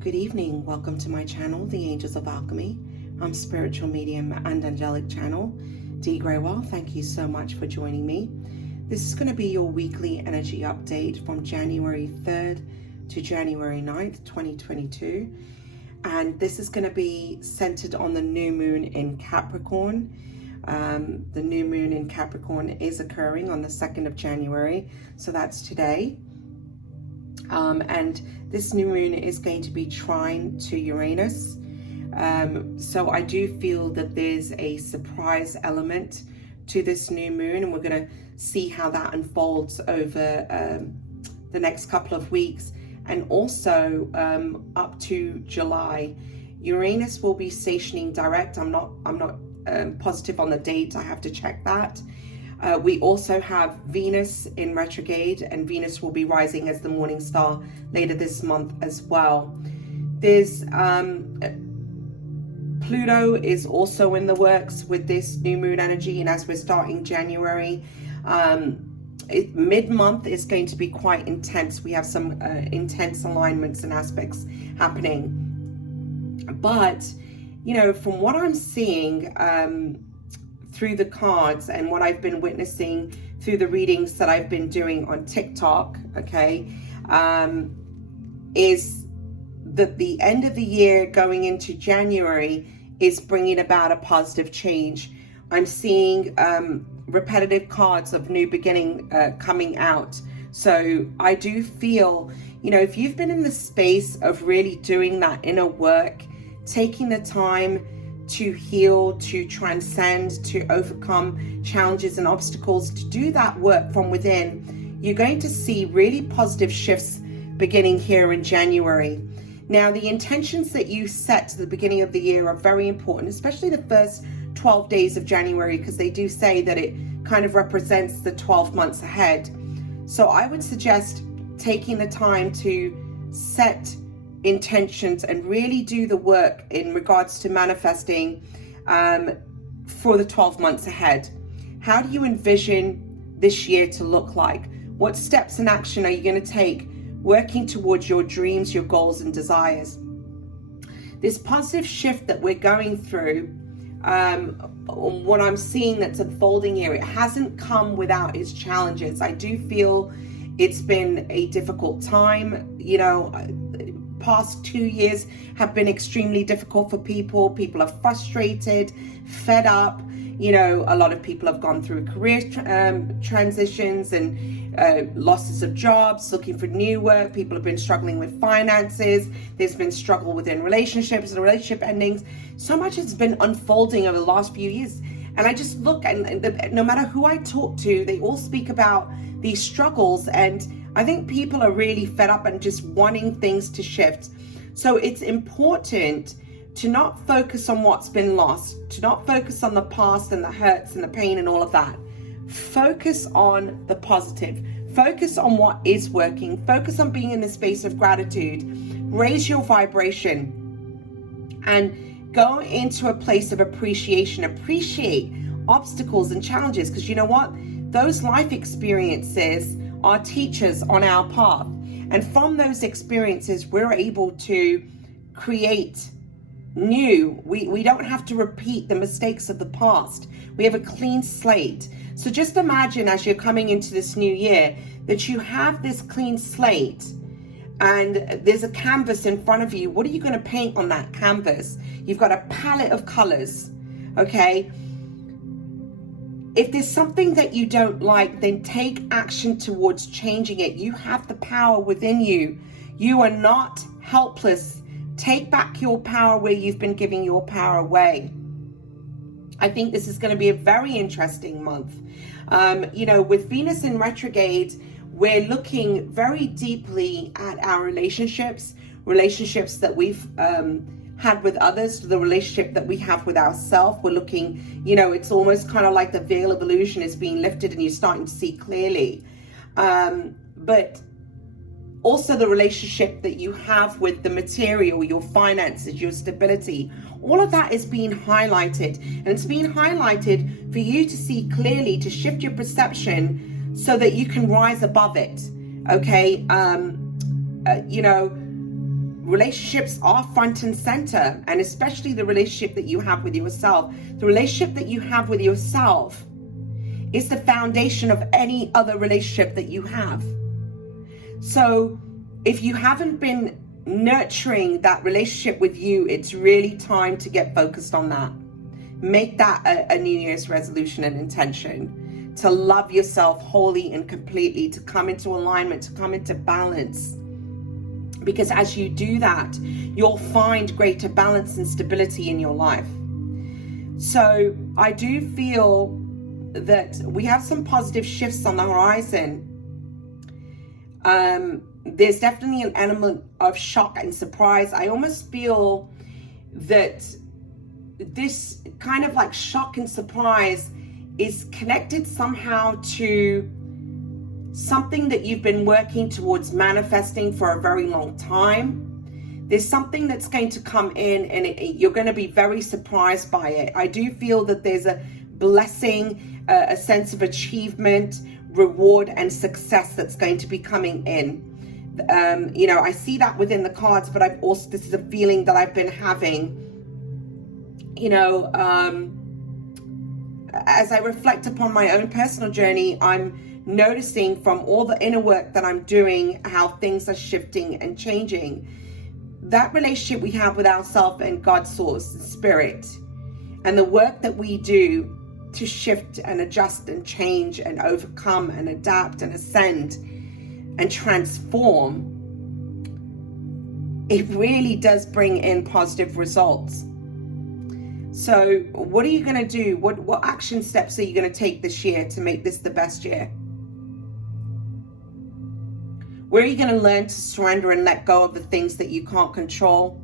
Good evening. Welcome to my channel, The Angels of Alchemy. I'm Spiritual Medium and Angelic Channel, Dee Grewal. Thank you so much for joining me. This is going to be your weekly energy update from January 3rd to January 9th, 2022. And this is going to be centered on the new moon in Capricorn. The new moon in Capricorn is occurring on the 2nd of January. So that's today. And this new moon is going to be trine to Uranus. So I do feel that there's a surprise element to this new moon, and we're going to see how that unfolds over the next couple of weeks, and also up to July. Uranus will be stationing direct. I'm not positive on the date. I have to check that. We also have Venus in retrograde, and Venus will be rising as the morning star later this month as well. There's Pluto is also in the works with this new moon energy, and as we're starting January, mid-month is going to be quite intense. We have some intense alignments and aspects happening. But, you know, from what I'm seeing, through the cards and what I've been witnessing through the readings that I've been doing on TikTok, okay, is that the end of the year going into January is bringing about a positive change. I'm seeing repetitive cards of new beginning coming out. So I do feel, you know, if you've been in the space of really doing that inner work, taking the time to heal, to transcend, to overcome challenges and obstacles, to do that work from within, you're going to see really positive shifts beginning here in January. Now, the intentions that you set to the beginning of the year are very important, especially the first 12 days of January, because they do say that it kind of represents the 12 months ahead. So I would suggest taking the time to set intentions and really do the work in regards to manifesting for the 12 months ahead. How do you envision this year to look like? What steps and action are you going to take working towards your dreams, your goals and desires? This positive shift that we're going through, what I'm seeing that's unfolding here, it hasn't come without its challenges. I do feel it's been a difficult time. You know, past 2 years have been extremely difficult for people. People are frustrated, fed up. You know, a lot of people have gone through career transitions and losses of jobs, looking for new work. People have been struggling with finances. There's been struggle within relationships and relationship endings. So much has been unfolding over the last few years. And I just look, and no matter who I talk to, they all speak about these struggles. And I think people are really fed up and just wanting things to shift. So it's important to not focus on what's been lost, to not focus on the past and the hurts and the pain and all of that. Focus on the positive. Focus on what is working. Focus on being in the space of gratitude. Raise your vibration and go into a place of appreciation. Appreciate obstacles and challenges, because you know what? Those life experiences are teachers on our path. And from those experiences, we're able to create new. We don't have to repeat the mistakes of the past. We have a clean slate. So just imagine as you're coming into this new year that you have this clean slate and there's a canvas in front of you. What are you going to paint on that canvas? You've got a palette of colors, okay? If there's something that you don't like, then take action towards changing it. You have the power within you. You are not helpless. Take back your power where you've been giving your power away. I think this is going to be a very interesting month. You know, with Venus in retrograde, we're looking very deeply at our relationships that we've had with others, the relationship that we have with ourselves. We're looking, you know, it's almost kind of like the veil of illusion is being lifted and you're starting to see clearly. But also the relationship that you have with the material, your finances, your stability, all of that is being highlighted. And it's being highlighted for you to see clearly, to shift your perception so that you can rise above it. Okay. You know, relationships are front and center, and especially the relationship that you have with yourself. The relationship that you have with yourself is the foundation of any other relationship that you have. So if you haven't been nurturing that relationship with you, it's really time to get focused on that. Make that a New Year's resolution and intention, to love yourself wholly and completely, to come into alignment, to come into balance. Because as you do that, you'll find greater balance and stability in your life. So I do feel that we have some positive shifts on the horizon. There's definitely an element of shock and surprise. I almost feel that this kind of like shock and surprise is connected somehow to something that you've been working towards manifesting for a very long time. There's something that's going to come in, and you're going to be very surprised by it. I do feel that there's a blessing, a sense of achievement, reward, and success that's going to be coming in. I see that within the cards, but I've also, this is a feeling that I've been having, as I reflect upon my own personal journey. I'm noticing from all the inner work that I'm doing how things are shifting and changing. That relationship we have with ourselves and God, source, spirit, and the work that we do to shift and adjust and change and overcome and adapt and ascend and transform, it really does bring in positive results. So what are you going to do? What action steps are you going to take this year to make this the best year? Where are you going to learn to surrender and let go of the things that you can't control?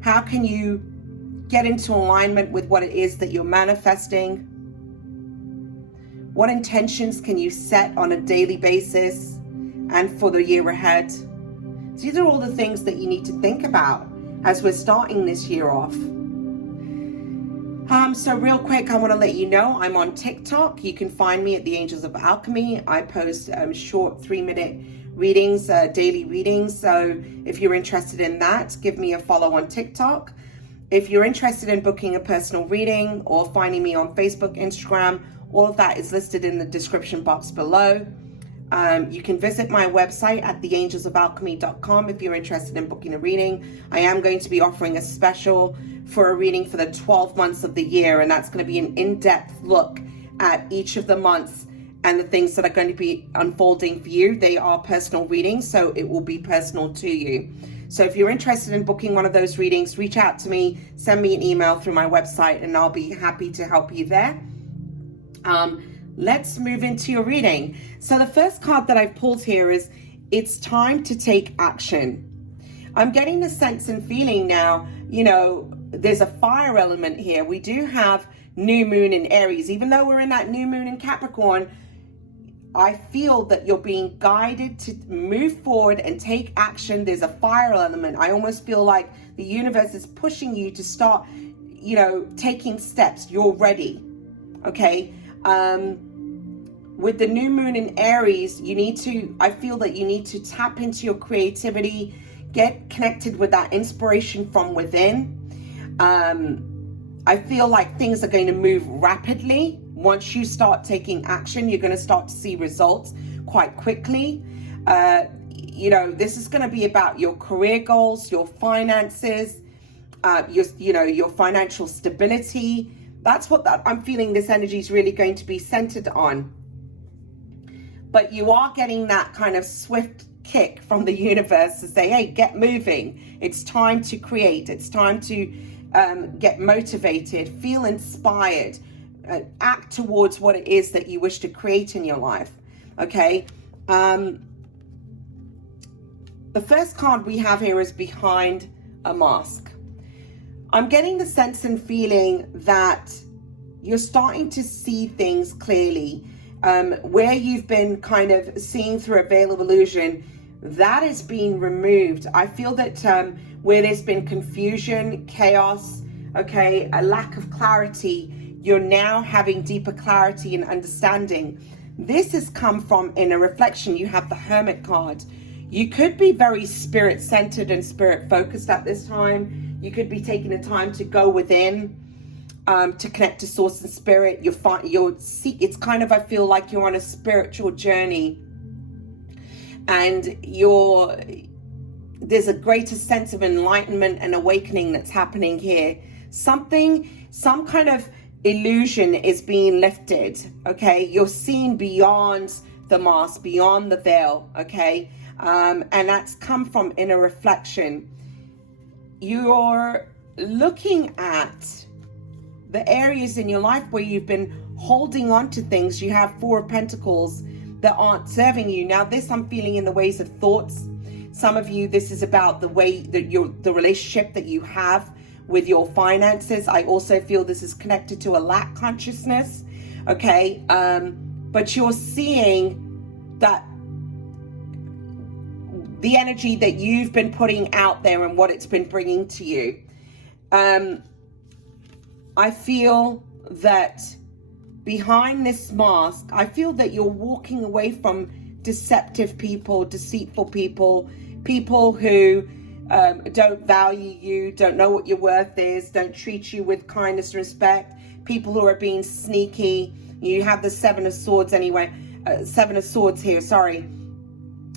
How can you get into alignment with what it is that you're manifesting? What intentions can you set on a daily basis and for the year ahead? So these are all the things that you need to think about as we're starting this year off. So real quick, I want to let you know I'm on TikTok. You can find me at the Angels of Alchemy. I post short 3-minute readings, daily readings. So if you're interested in that, give me a follow on TikTok. If you're interested in booking a personal reading or finding me on Facebook, Instagram, all of that is listed in the description box below. You can visit my website at theangelsofalchemy.com if you're interested in booking a reading. I am going to be offering a special for a reading for the 12 months of the year, and that's going to be an in-depth look at each of the months and the things that are going to be unfolding for you. They are personal readings, so it will be personal to you. So if you're interested in booking one of those readings, reach out to me, send me an email through my website, and I'll be happy to help you there. Let's move into your reading. So the first card that I've pulled here is, it's time to take action. I'm getting the sense and feeling now, there's a fire element here. We do have new moon in Aries. Even though we're in that new moon in Capricorn, I feel that you're being guided to move forward and take action. There's a fire element. I almost feel like the universe is pushing you to start, taking steps. You're ready. Okay. With the new moon in Aries, I feel that you need to tap into your creativity, get connected with that inspiration from within. I feel like things are going to move rapidly. Once you start taking action, you're going to start to see results quite quickly. This is going to be about your career goals, your finances, your financial stability. That's what I'm feeling this energy is really going to be centered on. But you are getting that kind of swift kick from the universe to say, hey, get moving. It's time to create. It's time to get motivated, feel inspired, act towards what it is that you wish to create in your life. Okay. The first card we have here is behind a mask. I'm getting the sense and feeling that you're starting to see things clearly. Where you've been kind of seeing through a veil of illusion, that is being removed. I feel that where there's been confusion, chaos, a lack of clarity, you're now having deeper clarity and understanding. This has come from inner reflection. You have the Hermit card. You could be very spirit-centered and spirit-focused at this time. You could be taking the time to go within, to connect to source and spirit. It's kind of, I feel like you're on a spiritual journey, and there's a greater sense of enlightenment and awakening that's happening here. Some kind of illusion is being lifted, okay? You're seeing beyond the mask, beyond the veil, okay? And that's come from inner reflection. You're looking at the areas in your life where you've been holding on to things. You have 4 of Pentacles that aren't serving you. Now, this I'm feeling in the ways of thoughts. Some of you, this is about the way that the relationship that you have with your finances. I also feel this is connected to a lack consciousness, okay? But you're seeing that the energy that you've been putting out there and what it's been bringing to you. I feel that behind this mask, I feel that you're walking away from deceptive people, deceitful people, people who don't value you, don't know what your worth is, don't treat you with kindness and respect, people who are being sneaky. You have the 7 of Swords anyway, 7 of Swords here, sorry.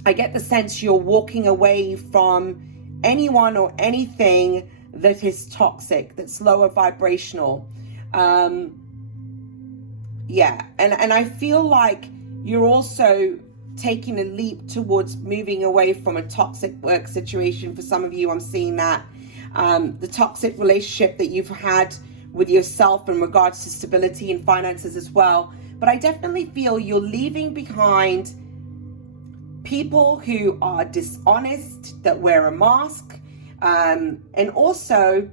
I get the sense you're walking away from anyone or anything that is toxic, that's lower vibrational. Yeah, and I feel like you're also taking a leap towards moving away from a toxic work situation. For some of you, I'm seeing that. The toxic relationship that you've had with yourself in regards to stability and finances as well. But I definitely feel you're leaving behind people who are dishonest, that wear a mask, and also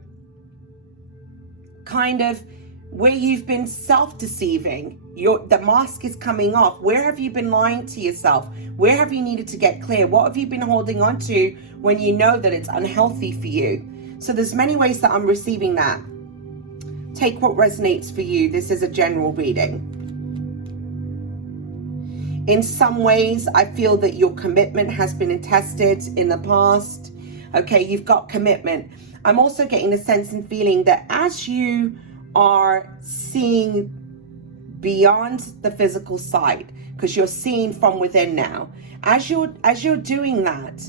kind of where you've been self-deceiving. The mask is coming off. Where have you been lying to yourself? Where have you needed to get clear? What have you been holding on to when you know that it's unhealthy for you? So there's many ways that I'm receiving that. Take what resonates for you. This is a general reading. In some ways, I feel that your commitment has been tested in the past. Okay, you've got commitment. I'm also getting a sense and feeling that as you are seeing beyond the physical side, because you're seeing from within now, as you're doing that,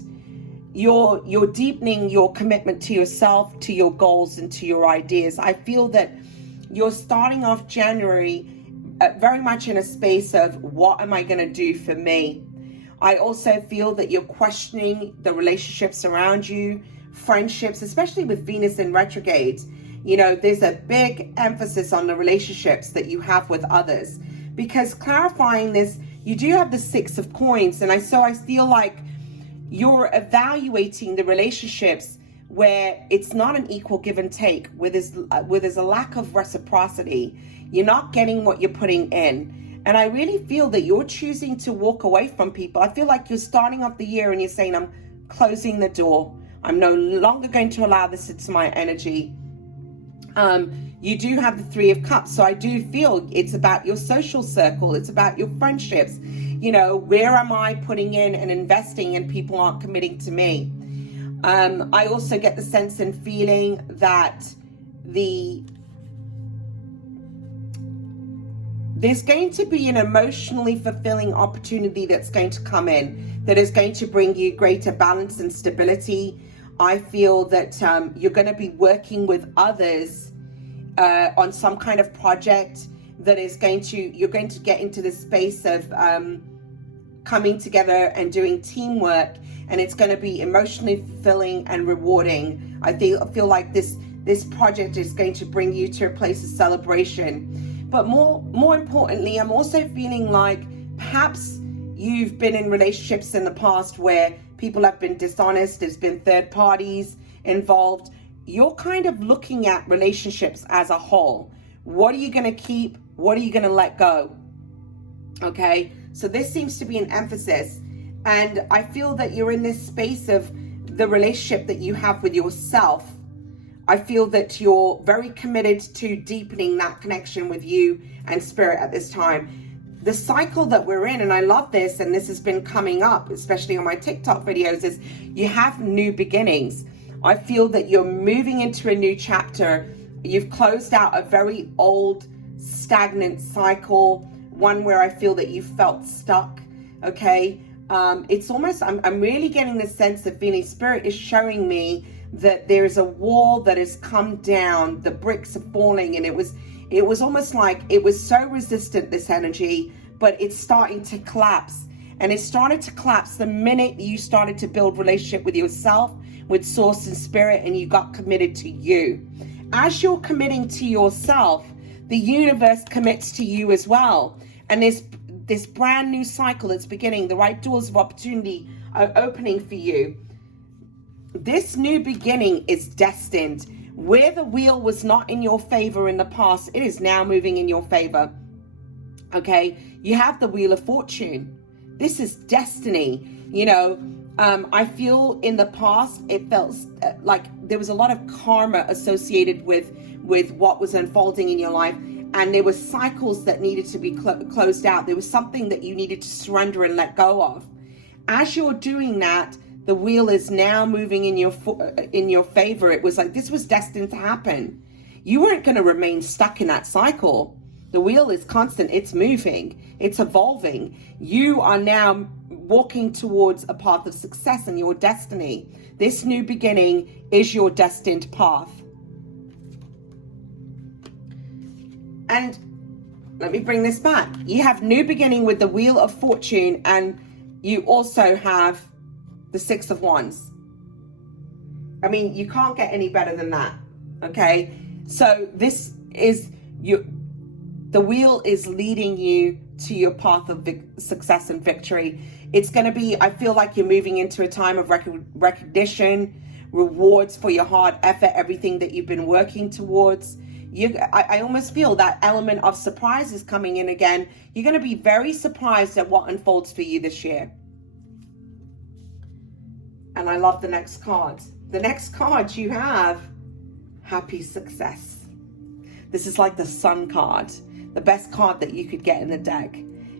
you're deepening your commitment to yourself, to your goals, and to your ideas. I feel that you're starting off January very much in a space of, what am I going to do for me? I also feel that you're questioning the relationships around you, friendships, especially with Venus in retrograde. You know, there's a big emphasis on the relationships that you have with others, because clarifying this, you do have the 6 of Coins, and I feel like you're evaluating the relationships where it's not an equal give and take, where there's a lack of reciprocity. You're not getting what you're putting in. And I really feel that you're choosing to walk away from people. I feel like you're starting off the year and you're saying, I'm closing the door. I'm no longer going to allow this into my energy. You do have the 3 of Cups. So I do feel it's about your social circle. It's about your friendships. You know, where am I putting in and investing and people aren't committing to me? I also get the sense and feeling that there's going to be an emotionally fulfilling opportunity that's going to come in, that is going to bring you greater balance and stability. I feel that you're going to be working with others on some kind of project that is you're going to get into the space of coming together and doing teamwork, and it's going to be emotionally fulfilling and rewarding. I feel like this project is going to bring you to a place of celebration. But more importantly, I'm also feeling like perhaps you've been in relationships in the past where people have been dishonest, there's been third parties involved. You're kind of looking at relationships as a whole. What are you going to keep? What are you going to let go? Okay, so this seems to be an emphasis. And I feel that you're in this space of the relationship that you have with yourself. I feel that you're very committed to deepening that connection with you and spirit at this time. the cycle that we're in, and I love this, and this has been coming up, especially on my TikTok videos, is you have new beginnings. I feel that you're moving into a new chapter. You've closed out a very old, stagnant cycle, one where I feel that you felt stuck, okay? It's almost, I'm really getting the sense that Findlay Spirit is showing me that there's a wall that has come down, the bricks are falling, and it was almost like it was so resistant, this energy, but it's starting to collapse. And it started to collapse the minute you started to build relationship with yourself, with source and spirit, and you got committed to you. As you're committing to yourself, the universe commits to you as well. And this brand new cycle that's beginning, the right doors of opportunity are opening for you. This new beginning is destined. Where the wheel was not in your favor in the past, it is now moving in your favor. Okay, you have the Wheel of Fortune. This is destiny. You know, I feel in the past it felt like there was a lot of karma associated with what was unfolding in your life, and there were cycles that needed to be closed out. There was something that you needed to surrender and let go of. As you're doing that, the wheel is now moving in your favor. It was like this was destined to happen. You weren't going to remain stuck in that cycle. The wheel is constant. It's moving. It's evolving. You are now walking towards a path of success and your destiny. This new beginning is your destined path. And let me bring this back. You have new beginning with the Wheel of Fortune, and you also have the Six of Wands. I mean, you can't get any better than that. Okay. So this is the wheel is leading you to your path of success and victory. It's going to be, I feel like you're moving into a time of recognition, rewards for your hard effort, everything that you've been working towards. I almost feel that element of surprise is coming in again. You're going to be very surprised at what unfolds for you this year. And I love the next card. The next card you have, Happy Success. This is like the Sun card, the best card that you could get in the deck.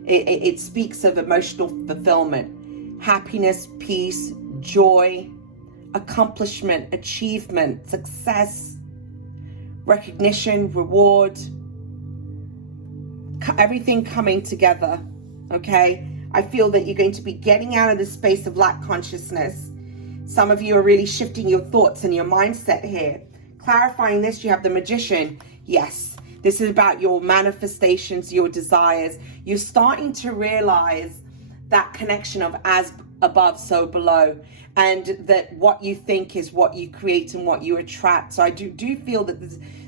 It speaks of emotional fulfillment, happiness, peace, joy, accomplishment, achievement, success, recognition, reward, everything coming together, okay? I feel that you're going to be getting out of the space of lack consciousness. Some of you are really shifting your thoughts and your mindset here. Clarifying this, you have the Magician. Yes, this is about your manifestations, your desires. You're starting to realize that connection of as above, so below, and that what you think is what you create and what you attract. So I do feel that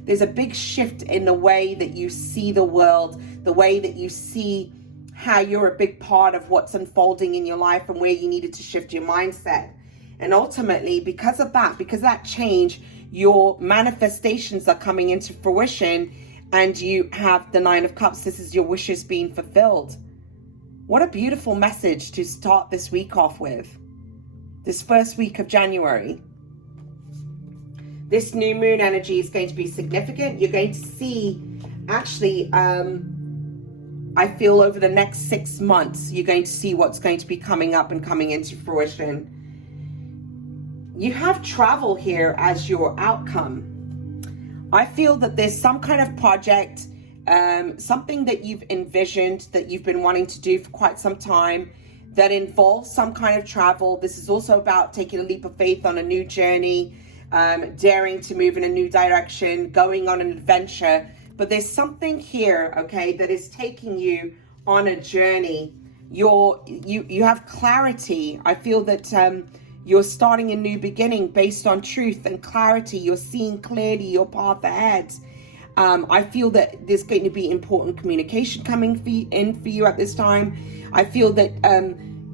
there's a big shift in the way that you see the world, the way that you see how you're a big part of what's unfolding in your life and where you needed to shift your mindset. And ultimately, because of that change, your manifestations are coming into fruition, and you have the Nine of Cups. This is your wishes being fulfilled. What a beautiful message to start this week off with. This first week of January. This new moon energy is going to be significant. You're going to see, actually, I feel over the next 6 months, you're going to see what's going to be coming up and coming into fruition. You have travel here as your outcome. I feel that there's some kind of project, something that you've envisioned, that you've been wanting to do for quite some time, that involves some kind of travel. This is also about taking a leap of faith on a new journey, daring to move in a new direction, going on an adventure. But there's something here, okay, that is taking you on a journey. You have clarity. I feel that you're starting a new beginning based on truth and clarity. You're seeing clearly your path ahead. I feel that there's going to be important communication coming in for you at this time. I feel that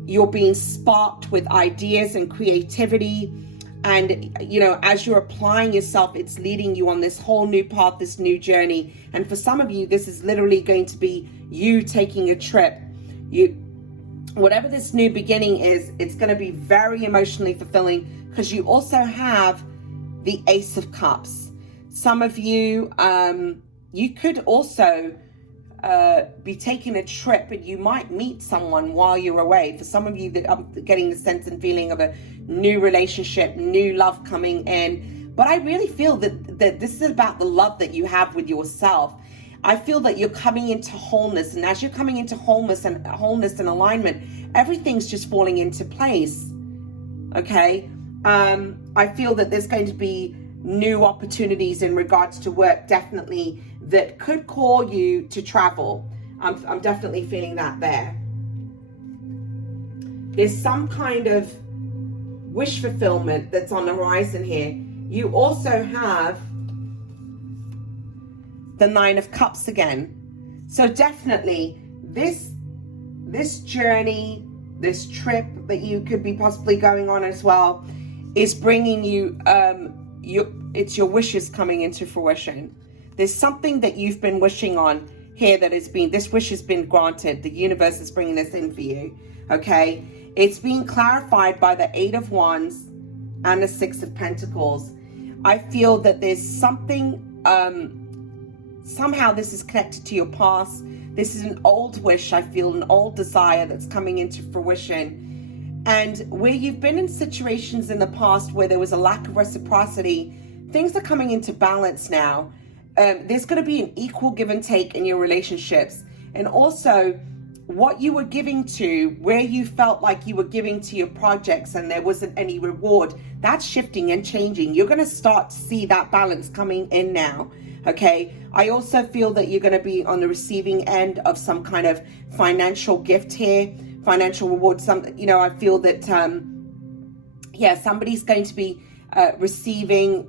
you're being sparked with ideas and creativity. And, you know, as you're applying yourself, it's leading you on this whole new path, this new journey. And for some of you, this is literally going to be you taking a trip. Whatever this new beginning is, it's going to be very emotionally fulfilling, because you also have the Ace of Cups. Some of you, you could also be taking a trip, and you might meet someone while you're away. For some of you, that I'm getting the sense and feeling of a new relationship, new love coming in. But I really feel that this is about the love that you have with yourself. I feel that you're coming into wholeness, and as you're coming into wholeness and alignment, everything's just falling into place. Okay, I feel that there's going to be new opportunities in regards to work, definitely, that could call you to travel. I'm definitely feeling that there. There's some kind of wish fulfillment that's on the horizon here. You also have the Nine of Cups again. So definitely this journey, this trip that you could be possibly going on as well, is bringing you, it's your wishes coming into fruition. There's something that you've been wishing on here that this wish has been granted. The universe is bringing this in for you, okay? It's being clarified by the Eight of Wands and the Six of Pentacles. I feel that there's something, somehow this is connected to your past. This is an old wish, I feel, an old desire that's coming into fruition. And where you've been in situations in the past where there was a lack of reciprocity, things are coming into balance now. There's going to be an equal give and take in your relationships. And also, what you were giving to, where you felt like you were giving to your projects and there wasn't any reward, that's shifting and changing. You're going to start to see that balance coming in now. Okay, I also feel that you're going to be on the receiving end of some kind of financial gift here, financial reward. I feel that, somebody's going to be receiving,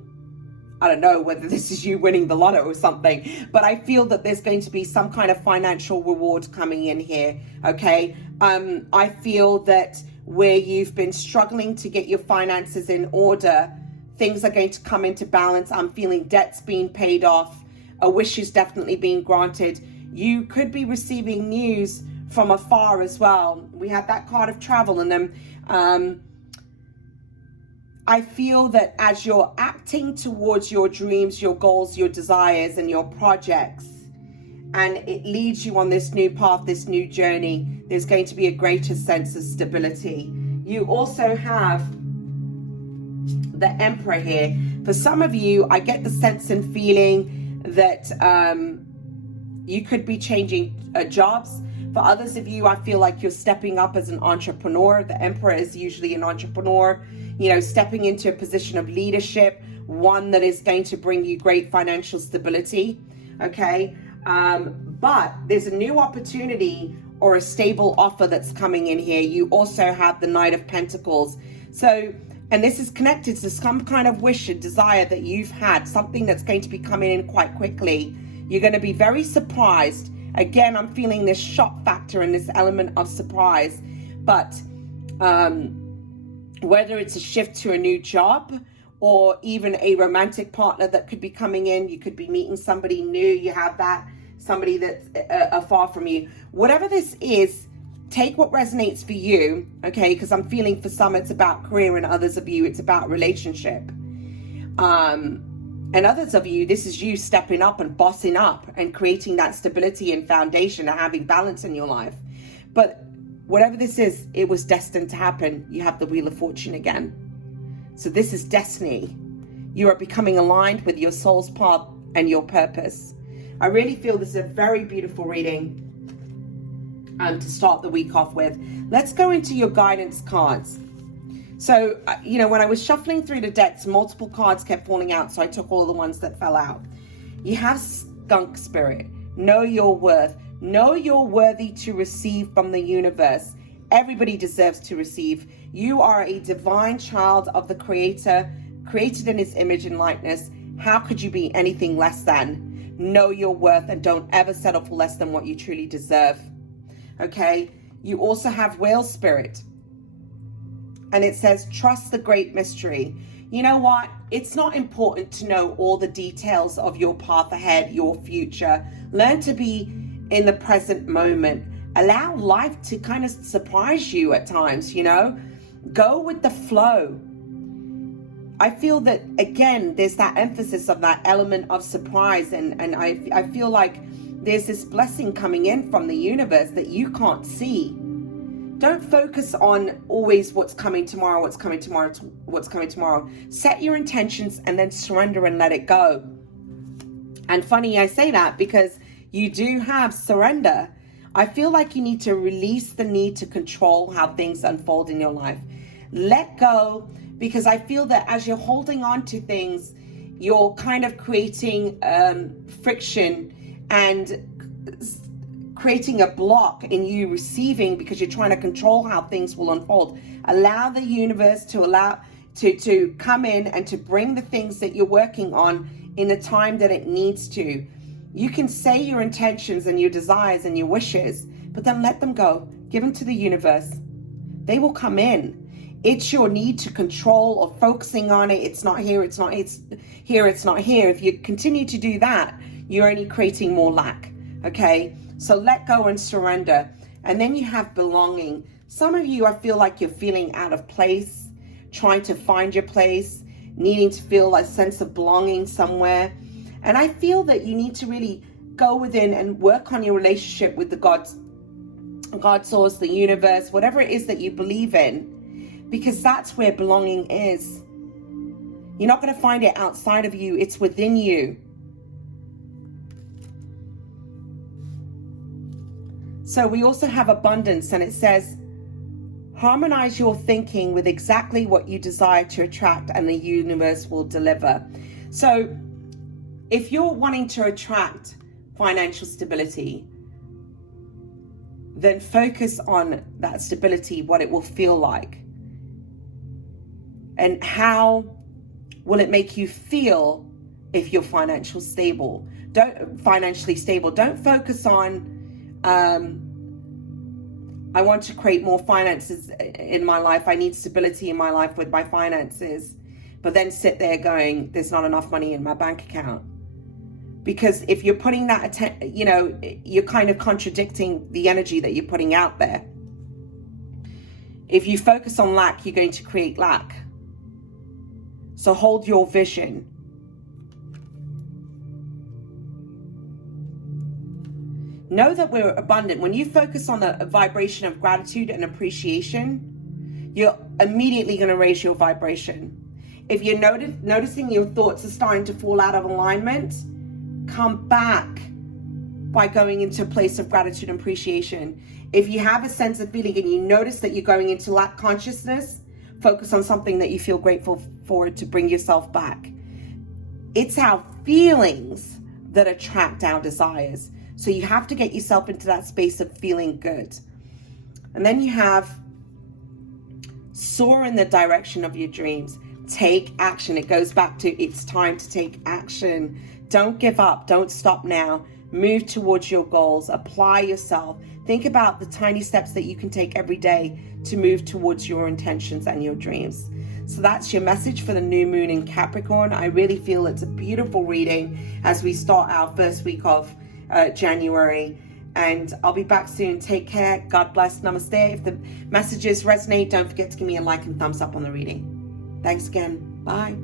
I don't know whether this is you winning the lotto or something, but I feel that there's going to be some kind of financial reward coming in here. Okay, I feel that where you've been struggling to get your finances in order, things are going to come into balance. I'm feeling debts being paid off. A wish is definitely being granted. You could be receiving news from afar as well. We have that card of travel, and then I feel that as you're acting towards your dreams, your goals, your desires, and your projects, and it leads you on this new path, this new journey, there's going to be a greater sense of stability. You also have the Emperor here. For some of you, I get the sense and feeling that you could be changing jobs. For others of you, I feel like you're stepping up as an entrepreneur. The Emperor is usually an entrepreneur, stepping into a position of leadership, one that is going to bring you great financial stability. Okay, but there's a new opportunity or a stable offer that's coming in here. You also have the Knight of Pentacles. So, and this is connected to some kind of wish and desire that you've had, something that's going to be coming in quite quickly. You're going to be very surprised. Again, I'm feeling this shock factor and this element of surprise. But whether it's a shift to a new job or even a romantic partner that could be coming in, you could be meeting somebody new. You have that, somebody that's afar from you. Whatever this is, take what resonates for you, okay? Because I'm feeling for some it's about career, and others of you it's about relationship. And others of you, this is you stepping up and bossing up and creating that stability and foundation and having balance in your life. But whatever this is, it was destined to happen. You have the Wheel of Fortune again. So this is destiny. You are becoming aligned with your soul's path and your purpose. I really feel this is a very beautiful reading to start the week off with. Let's go into your guidance cards. So, when I was shuffling through the decks, multiple cards kept falling out, so I took all the ones that fell out. You have Skunk Spirit. Know your worth. Know you're worthy to receive from the universe. Everybody deserves to receive. You are a divine child of the Creator, created in His image and likeness. How could you be anything less than? Know your worth and don't ever settle for less than what you truly deserve. Okay? You also have Whale Spirit. And it says, trust the great mystery. You know what? It's not important to know all the details of your path ahead, your future. Learn to be in the present moment. Allow life to kind of surprise you at times, Go with the flow. I feel that, again, there's that emphasis of that element of surprise. And I feel like there's this blessing coming in from the universe that you can't see. Don't focus on always what's coming tomorrow, what's coming tomorrow, what's coming tomorrow. Set your intentions and then surrender and let it go. And funny I say that because you do have surrender. I feel like you need to release the need to control how things unfold in your life. Let go, because I feel that as you're holding on to things, you're kind of creating friction and creating a block in you receiving, because you're trying to control how things will unfold. Allow the universe to come in and to bring the things that you're working on in the time that it needs to. You can say your intentions and your desires and your wishes, but then let them go. Give them to the universe. They will come in. It's your need to control or focusing on it. It's not here, it's not, it's here, it's not here. If you continue to do that, you're only creating more lack, okay? So let go and surrender. And then you have belonging. Some of you, I feel like you're feeling out of place, trying to find your place, needing to feel a sense of belonging somewhere. And I feel that you need to really go within and work on your relationship with the God source, the universe, whatever it is that you believe in, because that's where belonging is. You're not going to find it outside of you. It's within you. So we also have abundance, and it says, harmonize your thinking with exactly what you desire to attract, and the universe will deliver. So if you're wanting to attract financial stability, then focus on that stability, what it will feel like. And how will it make you feel if you're financially stable? Don't focus on, I want to create more finances in my life. I need stability in my life with my finances. But then sit there going, there's not enough money in my bank account. Because if you're putting that, you're kind of contradicting the energy that you're putting out there. If you focus on lack, you're going to create lack. So hold your vision. Know that we're abundant. When you focus on a vibration of gratitude and appreciation, you're immediately going to raise your vibration. If you're noticing your thoughts are starting to fall out of alignment, come back by going into a place of gratitude and appreciation. If you have a sense of feeling and you notice that you're going into lack consciousness, focus on something that you feel grateful for to bring yourself back. It's our feelings that attract our desires. So you have to get yourself into that space of feeling good. And then you have soar in the direction of your dreams. Take action. It goes back to it's time to take action. Don't give up. Don't stop now. Move towards your goals. Apply yourself. Think about the tiny steps that you can take every day to move towards your intentions and your dreams. So that's your message for the new moon in Capricorn. I really feel it's a beautiful reading as we start our first week of January. And I'll be back soon. Take care. God bless. Namaste. If the messages resonate, don't forget to give me a like and thumbs up on the reading. Thanks again. Bye.